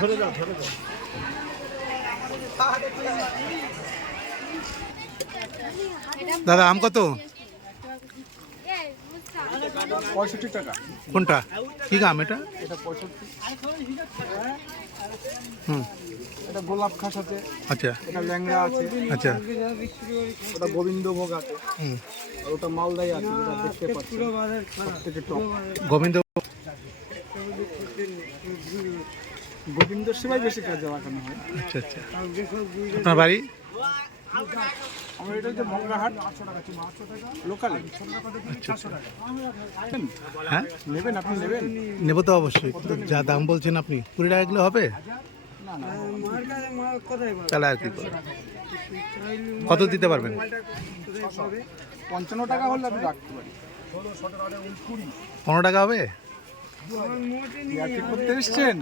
ধরে যাও ধরে যাও। দাদা আম কত? 65 টাকা। কোনটা কি আম এটা? এটা 65। হুম, এটা গোলাপ খাস আছে। আচ্ছা এটা ল্যাংড়া আছে। আচ্ছা। ওটা গোবিন্দভোগ আছে। হুম, আর ওটা মালদাই আছে, যেটা দেখতে পাচ্ছেন সবথেকে টপ। গোবিন্দ গোবিন্দর সেবাই বেশি কাজে লাগানো হয়। আচ্ছা আচ্ছা। আপনার বাড়ি? আমার এটা হচ্ছে মঙ্গাহাট লোকালে। হ্যাঁ নেবেন? আপনি নেবেন? নেব তো অবশ্যই, কিন্তু যা দাম বলছেন আপনি 20 টাকা কিলো হবে? না না, তাহলে আর কি করবেন? কত দিতে পারবেন? 55 টাকা হলে আমি রাখতে পারি। 15 টাকা হবে? কি করতে এসছেন?